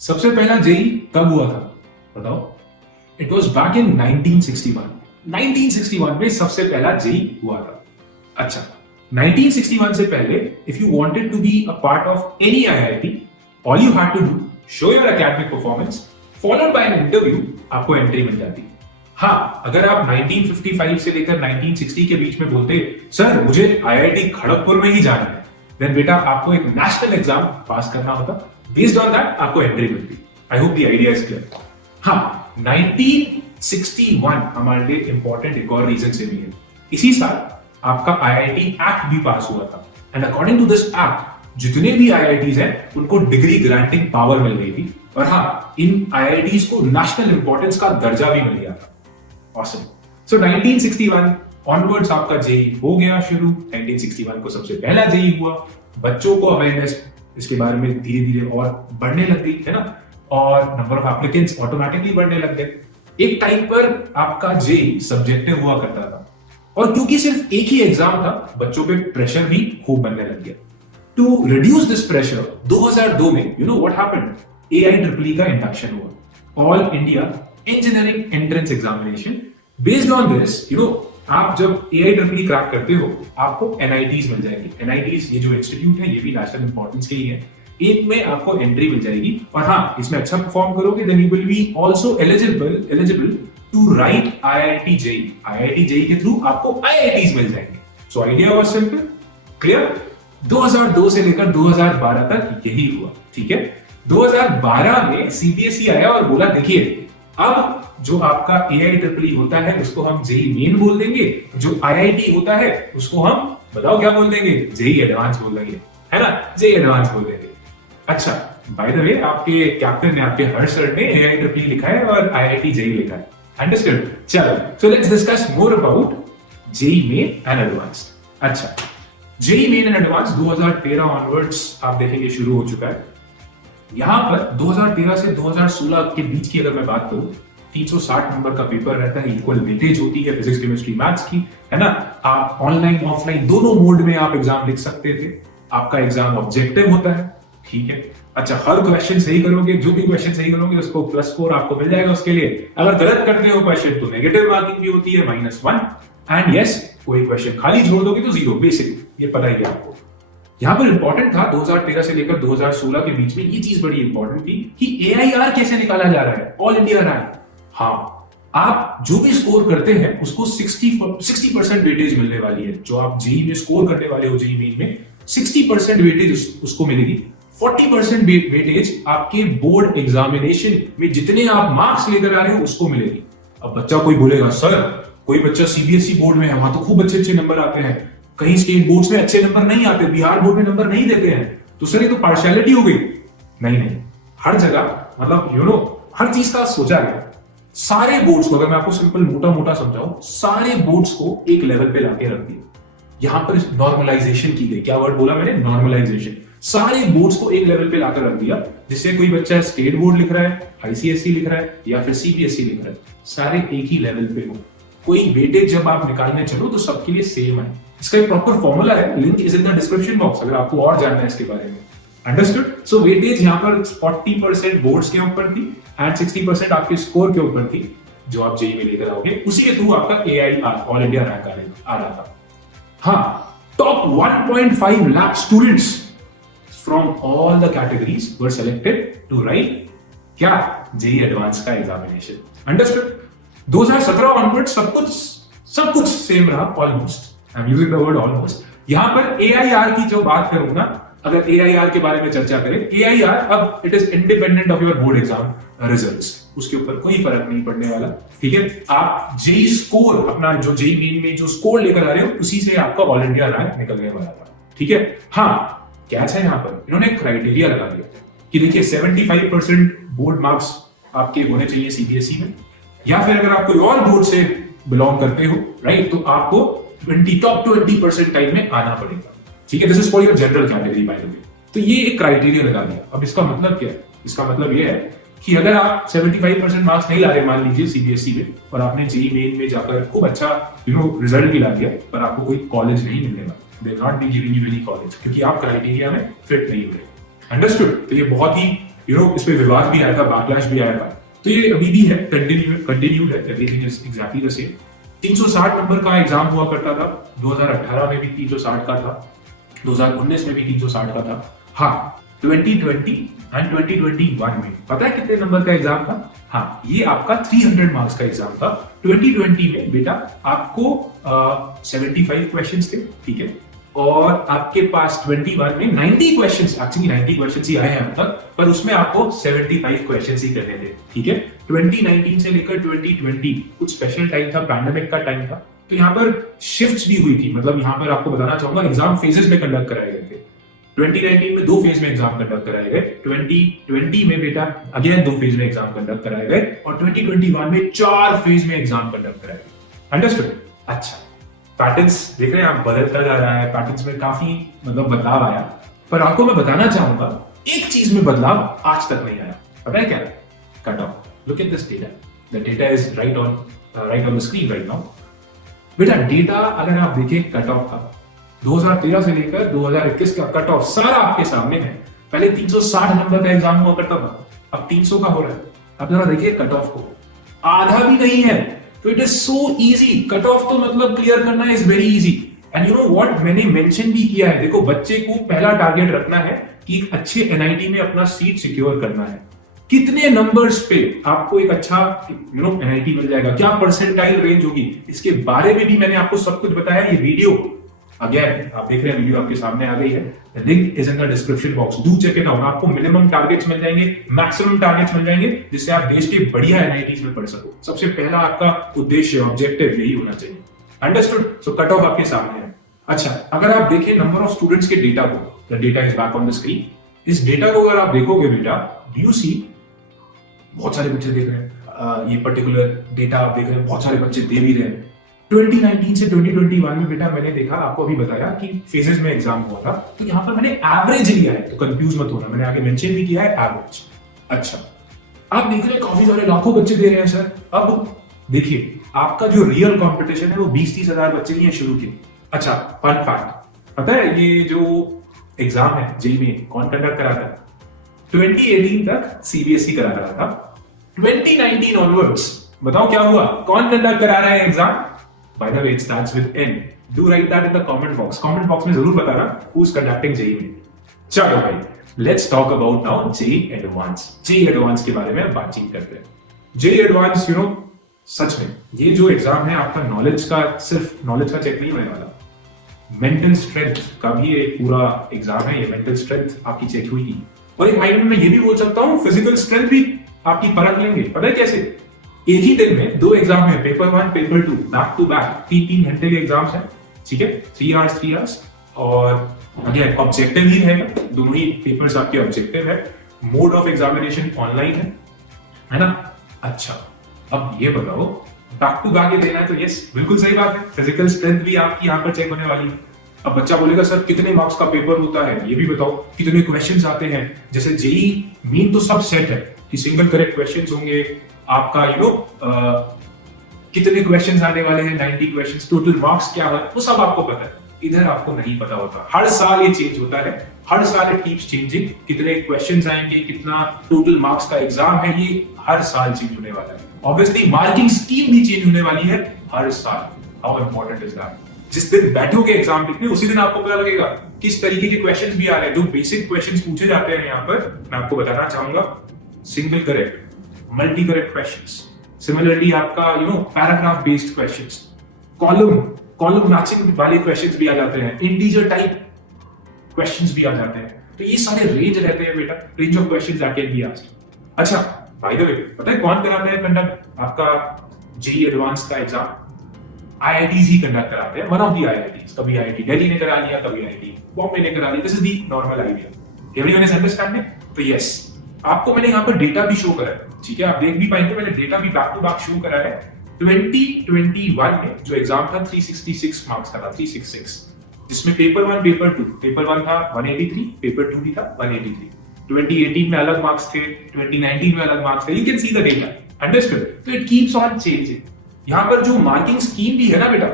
सबसे पहला जेई कब हुआ था बताओ? It was back in 1961। 1961 में सबसे पहला जेई हुआ था। अच्छा, 1961 से पहले if you wanted to be a part of any IIT, all you had to do show your academic performance followed by an interview, आपको एंट्री मिल जाती। हाँ, अगर आप 1955 से लेकर 1960 के बीच में बोलते सर मुझे आईआईटी खड़गपुर में ही जाना है, देन बेटा आपको एक नेशनल एग्जाम पास करना होता, बेस्ड ऑन दैट आपको एंट्री मिलती। I hope the idea is clear. हाँ, 1961 हमारे लिए इंपॉर्टेंट एक और रीजन से भी है। इसी साल आपका आईआईटी एक्ट भी पास हुआ था and according to this act जितने भी आईआईटीज हैं उनको डिग्री ग्रांटिंग पावर मिल गई थी। और हाँ, इन आईआईटीज को नेशनल इंपॉर्टेंस का दर्जा भी मिल गया था। ऑसम। सो 1961 ऑनवर्ड्स आपका जेई हो गया शुरू। 1961 को सबसे पहला जेई हुआ। बच्चों को अवेयरनेस इसके बारे में धीरे धीरे और बढ़ने लग गई है ना, और नंबर ऑफ एप्लीकेंट्स ऑटोमेटिकली बढ़ने लग गए। एक टाइम पर आपका जेई सब्जेक्टिव हुआ करता था, और क्योंकि सिर्फ एक ही एग्जाम था बच्चों पे प्रेशर भी खूब बनने लग गया। टू रिड्यूस दिस प्रेशर 2002 में you know what happened, AIEEE का इंडक्शन हुआ, all India engineering entrance examination. Based on this you know आप जब AIEEE क्रैक करते हो आपको NITs मिल जाएगी। NITs ये जो इंस्टीट्यूट है ये भी नेशनल इंपॉर्टेंस के ही है, इनमें आपको एंट्री मिल जाएगी। और हाँ, इसमें अच्छा परफॉर्म करोगे then you will be also eligible to write IIT JEE। IIT JEE के थ्रू आपको IITs मिल जाएंगे। So idea was simple, clear. 2002 से लेकर 2012 तक यही हुआ, ठीक है। 2012 में CBSE आया और बोला देखिए अब जो आपका AIEEE होता है उसको हम JEE मेन बोल देंगे, जो IIT होता है उसको हम बताओ क्या बोल देंगे, JEE एडवांस बोल देंगे, है ना, JEE एडवांस बोल देंगे। अच्छा, बाय द वे आपके कैप्टन ने, आपके हर्ष सर ने AIEEE लिखा है और IIT JEE लिखा है, अंडरस्टूड। चलो, so let's discuss more about JEE main and advance. अच्छा, JEE main and advance 2013 onwards आप देखेंगे शुरू हो चुका है। यहां पर 2013 से 2016 के बीच की अगर मैं बात करूं, 360 नंबर का पेपर रहता है, इक्वल वेटेज होती है फिजिक्स केमिस्ट्री मैथ्स की, है ना। आप ऑनलाइन ऑफलाइन दोनों मोड में आप एग्जाम लिख सकते थे। आपका एग्जाम ऑब्जेक्टिव होता है, ठीक है। अच्छा, हर क्वेश्चन सही करोगे, जो भी क्वेश्चन सही करोगे उसको +4 आपको मिल जाएगा उसके लिए। अगर गलत करते हो क्वेश्चन तो नेगेटिव मार्किंग भी होती है, -1। एंड यस, कोई क्वेश्चन खाली छोड़ दोगे तो 0, बेसिक, ये पता ही है आपको। यहां पर इंपॉर्टेंट था 2013 से लेकर 2016 के बीच में ये चीज बड़ी इंपॉर्टेंट थी कि AIR कैसे निकाला जा रहा है, ऑल इंडिया रैंक। हाँ, आप जो भी स्कोर करते हैं उसको 60% वेटेज मिलने वाली है। जो आप JEE में स्कोर करने वाले हो, JEE मेन में 60% वेटेज उसको मिलेगी। 40% वेटेज आपके बोर्ड एग्जामिनेशन में जितने आप मार्क्स लेकर आ रहे हो उसको मिलेगी। अब बच्चा कोई बोलेगा सर कोई बच्चा CBSE बोर्ड में है, वहां तो खूब अच्छे अच्छे नंबर आते हैं, कहीं स्टेट बोर्ड्स में अच्छे नंबर नहीं आते, बिहार बोर्ड में नंबर नहीं देते हैं, तो सर ये तो पार्शियलिटी हो गई। नहीं, हर जगह मतलब यू नो हर चीज का सोचा गया। सारे बोर्ड्स को, अगर मैं आपको सिंपल मोटा मोटा समझाऊं, सारे बोर्ड्स को एक लेवल पे लाके रख दिया। यहां पर नॉर्मलाइजेशन की गई। क्या वर्ड बोला मैंने, नॉर्मलाइजेशन। सारे बोर्ड्स को एक लेवल पे लाकर रख दिया, जिससे कोई बच्चा स्टेट बोर्ड लिख रहा है, ICSE लिख रहा है या फिर CBSE लिख रहा है, सारे एक ही लेवल पे हो। कोई वेटेज जब आप निकालने चलो तो सबके लिए सेम है। इसका एक प्रॉपर फॉर्मूला है, link is in the description box अगर आपको और जानना है इसके बारे में, अंडरस्टूड। सो वेटेज यहाँ पर 40% बोर्ड्स के ऊपर थी एंड 60% आपके स्कोर के ऊपर थी, जो आप JEE में लेकर आओगे, उसी के थ्रू आपका AIR ऑल इंडिया रैंक आ रहा था। हाँ, top 1.5 lakh students from all the categories were selected to write क्या, JEE एडवांस का एग्जामिनेशन, अंडरस्टूड। 2017 ऑनवर्ड सब कुछ सेम रहा, almost. I am using the word almost. यहां पर AIR की जो बात करूं ना, अगर AIR के बारे में चर्चा करें, AIR अब it is independent of your board exam results, उसके ऊपर कोई फर्क नहीं पड़ने वाला, ठीक है। आप JEE स्कोर, अपना जो JEE मेन में जो स्कोर लेकर आ रहे हो उसी से आपका ऑल इंडिया रैंक निकलने वाला था, ठीक है। हाँ, कैच है यहाँ पर, इन्होंने क्राइटेरिया लगा दिया कि देखिए 75% बोर्ड मार्क्स आपके होने चाहिए CBSE में, या फिर अगर आप कोई और बोर्ड से बिलोंग करते हो, राइट, तो आपको टॉप 20% टाइम में आना पड़ेगा, ठीक है। This is for your general category by the way. तो ये एक क्राइटेरिया लगा दिया। अब इसका मतलब क्या है? इसका मतलब ये है कि अगर आप 75% मार्क्स नहीं ला रहे, मान लीजिए CBSE में, और आपने JEE मेन में जाकर खूब अच्छा रिजल्ट भी ला दिया, पर आपको कोई कॉलेज नहीं मिलने वाला, they not be giving you any college, क्योंकि आप क्राइटेरिया में फिट नहीं हुए, अंडरस्टूड। तो ये बहुत ही इस पे विवाद भी आया था, बैकलैश भी आया था। तो ये अभी भी है, कंटिन्यूड है, everything is exactly the same. 360 number का एग्जाम हुआ करता था, 2018 में भी 360 का था, 2019 में भी 360 का था। हाँ, 2020 एंड 2021 में पता है कितने नंबर का एग्जाम था? हाँ, ये आपका 300 मार्क्स का एग्जाम था। 2020 में बेटा आपको 75 क्वेश्चंस थे, ठीक है, और आपके पास 21 में 90 क्वेश्चंस, एक्चुअली 90 क्वेश्चंस ही आए हैं अब तक, पर उसमें आपको 75 क्वेश्चंस ही करने थे, ठीक है। 2019 से लेकर 2020 कुछ स्पेशल टाइम था, पैंडेमिक का टाइम था, तो यहाँ पर शिफ्ट्स भी हुई थी। मतलब यहाँ पर आपको बताना चाहूंगा, एग्जाम फेजेस में कंडक्ट कराए गए थे। 2019 में 2 फेज में एग्जाम कंडक्ट कराए गए, 2020 में बेटा अगेन 2 फेज में एग्जाम कंडक्ट कराए गए, और 2021 में 4 फेज में एग्जाम कंडक्ट कराए गए। अंडरस्टूड? अच्छा, पैटर्न्स देख रहे हैं आप, बदलता जा रहा है, पैटर्न्स में काफी मतलब बदलाव आया। पर आपको मैं बताना चाहूंगा, एक चीज में बदलाव आज तक नहीं आया, पता है क्या? Cut off. Look at this data, the data is right on the screen right now. बेटा डेटा अगर आप देखें कट ऑफ का, 2013 से लेकर 2021 का कट ऑफ सारा आपके सामने है। पहले 360 नंबर का एग्जाम हुआ करता था, अब 300 का हो रहा है। अब जरा देखिए कट ऑफ को, आधा भी नहीं है। तो it is so easy, cut off तो मतलब क्लियर करना is very easy. And you know what, मैंने मेंशन भी किया है, देखो बच्चे को पहला टारगेट रखना है कि एक अच्छे एनआईटी में अपना सीट सिक्योर करना है। कितने नंबर्स पे आपको एक अच्छा एनआईटी मिल जाएगा, क्या परसेंटाइल रेंज होगी, इसके बारे में भी मैंने आपको सब कुछ बताया। ये वीडियो अगेन आप देख रहे हैं, वीडियो आपके सामने आ गई है, link is in the description box, do check it out. आपको मिनिमम टारगेट्स मिल जाएंगे, मैक्सिमम टारगेट्स मिल जाएंगे, जिससे आप देश के बढ़िया एनआईटीज में पढ़ सको। सबसे पहला आपका उद्देश्य, ऑब्जेक्टिव यही होना चाहिए। अंडरस्टूड? सो कट ऑफ आपके सामने है। अच्छा, अगर आप देखें नंबर ऑफ स्टूडेंट्स के डेटा को, the data is back on the screen. इस डेटा को अगर आप देखोगे बेटा, डू यू सी बहुत सारे बच्चे देख रहे हैं, ये पर्टिकुलर डेटा आप देख रहे हैं, बहुत सारे बच्चे दे भी रहे हैं। 2019 से 2021 में बेटा मैंने देखा, आपको अभी बताया कि फेजेस में एग्जाम हुआ था, तो यहाँ पर मैंने एवरेज लिया है, तो कंफ्यूज मत होना, मैंने आगे मेंशन भी किया है एवरेज। अच्छा, आप देख रहे हैं काफी सारे लाखों बच्चे दे रहे हैं सर। अब देखिए, आपका जो रियल कंपटीशन है वो 20-30 हजार बच्चे ही हैं शुरू के। अच्छा, फन फैक्ट, पता है ये जो एग्जाम है जेईई में कौन कंडक्ट कराता है? 2018 तक सीबीएसई करा रहा था, 2019 ऑनवर्ड्स बताओ क्या हुआ, कौन कंडक्ट करा रहा है exam? By the way, it starts with N. Do write that in the comment box. Comment box में जरूर बताना who's conducting JEE में। चलो भाई, let's talk about now JEE Advanced. JEE Advanced के बारे में बातचीत करते हैं। JEE Advanced, सच में ये जो एग्जाम है आपका नॉलेज का, सिर्फ नॉलेज का चेक नहीं होने वाला, मेंटल स्ट्रेंथ का भी एक पूरा एग्जाम है। ये मेंटल स्ट्रेंथ आपकी चेक हुई थी, और एक माइंड में ये भी बोल सकता हूँ फिजिकल स्ट्रेंथ भी आपकी परख लेंगे। पता है कैसे? एक ही दिन में 2 एग्जाम है, paper 1 paper 2 back to back, 3-3 घंटे के एग्जाम्स हैं, ठीक है, 3 hours, और अगेन ऑब्जेक्टिव ही रहेगा, दोनों ही पेपर्स आपके ऑब्जेक्टिव है। मोड ऑफ एग्जामिनेशन ऑनलाइन है ना? अच्छा, अब ये बताओ, बैक टू बैक ये देना है, तो यस बिल्कुल सही बात है, फिजिकल स्ट्रेंथ भी आपकी यहाँ पर चेक होने वाली है। अब बच्चा बोलेगा सर कितने मार्क्स का पेपर होता है, ये भी बताओ, कितने क्वेश्चंस आते हैं? जैसे जेईई मेन तो सब सेट है कि सिंगल करेक्ट क्वेश्चंस होंगे आपका, कितने क्वेश्चंस आने वाले हैं, 90 क्वेश्चंस, टोटल मार्क्स क्या है, वो सब आपको पता है। इधर आपको नहीं पता होता, हर साल ये चेंज होता है, हर साल इट कीप्स चेंजिंग। कितने क्वेश्चंस आएंगे, कितना टोटल मार्क्स का एग्जाम है, ये हर साल चेंज होने वाला है। ऑब्वियसली मार्किंग स्कीम भी चेंज होने वाली है हर साल। How important is that? जिस दिन बैठोगे एग्जाम लिखने, उसी दिन आपको पता लगेगा किस तरीके के क्वेश्चंस भी आ रहे हैं। जो बेसिक क्वेश्चंस पूछे जाते हैं यहाँ पर मैं आपको बताना चाहूंगा, single correct, multi correct questions, similarly आपका paragraph based questions, column matching वाले क्वेश्चंस भी आ जाते हैं, इंटीजर टाइप क्वेश्चंस भी आ जाते हैं। तो ये सारे रेंज रहते हैं बेटा, range of questions that can be asked. अच्छा, बाय द वे, पता है कौन कराता है कंडक्ट आपका जेईई एडवांस का एग्जाम? आईआईटीज ही कंडक्ट कराते हैं, वन ऑफ द आईआईटीज। कभी आईआईटी दिल्ली ने करा लिया, कभी आईआईटी बॉम्बे ने करा लिया। This is the normal idea. Everyone is understanding? तो यस, आपको मैंने यहाँ पर डेटा भी शो करा है, ठीक है, आप देख भी पाएंगे, मैंने डेटा भी बैक टू बैक शो करा है। 2021 में जो एग्जाम था 366 मार्क्स का था, 366, जिसमें पेपर 1 पेपर 2, पेपर 1 था 183, पेपर 2 भी था 183। 2018 में अलग मार्क्स थे, 2019 में अलग मार्क्स थे। You can see the data, understood? तो इट कीप्स ऑन चेंजिंग। यहाँ पर जो मार्किंग स्कीम भी है ना बेटा,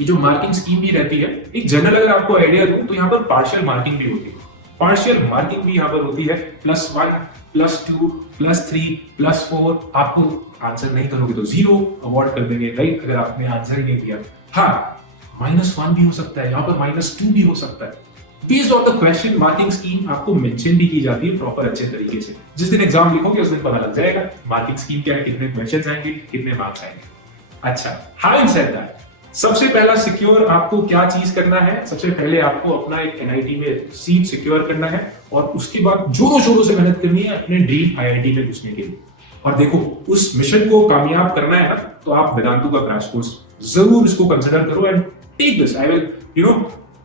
ये जो मार्किंग स्कीम भी रहती है, एक जनरल अगर आपको आइडिया दूं तो यहाँ पर पार्शियल मार्किंग भी होती है। पार्शियल मार्किंग भी यहाँ पर होती है, +1, +2, +3, +4। आपको आंसर नहीं करोगे तो 0 अवॉर्ड कर देंगे, राइट, अगर आपने आंसर ही नहीं दिया। हाँ, -1 भी हो सकता है, यहाँ पर -2 भी हो सकता है। Based on the question marking scheme आपको मेंशन भी की जाती है प्रॉपर अच्छे तरीके से। जिस दिन एग्जाम लिखोगे उस दिन पता लग जाएगा मार्किंग स्कीम क्या है, कितने क्वेश्चंस आएंगे, कितने मार्क्स आएंगे। अच्छा, हैविंग सेड दैट, सबसे पहला सिक्योर आपको क्या चीज करना है? सबसे पहले आपको अपना एक एनआईटी में सीट सिक्योर करना है और उसके बाद जोरों शोरों से मेहनत करनी है अपने ड्रीम आईआईटी में घुसने के लिए। और देखो, उस मिशन को कामयाब करना है ना, तो आप वेदांतु का क्रैश कोर्स जरूर इसको कंसिडर करो and take this. I will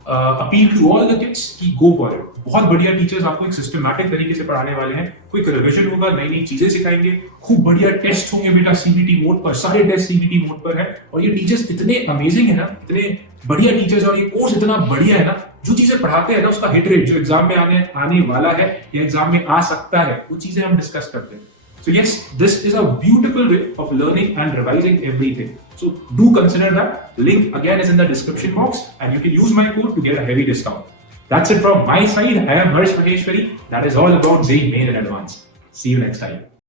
appeal to all the kids कि गो फॉर इट। बहुत बढ़िया टीचर्स आपको एक सिस्टमैटिक तरीके से पढ़ाने वाले हैं, क्विक रिवीजन होगा, नई नई चीजें सिखाएंगे, खूब बढ़िया टेस्ट होंगे बेटा सीबीटी मोड पर, सारे टेस्ट सीबीटी मोड पर है। और ये टीचर्स इतने अमेजिंग है ना, इतने बढ़िया टीचर्स, और ये कोर्स इतना बढ़िया है ना, जो चीजें पढ़ाते हैं ना उसका हिट रेट जो एग्जाम में आने वाला है या एग्जाम में आ सकता है, वो चीजें हम डिस्कस करते हैं। So yes, this is a beautiful way of learning and revising everything. So do consider that. Link again is in the description box and you can use my code to get a heavy discount. That's it from my side. I am Harsh Maheshwari. That is all about JEE Main and Advanced. See you next time.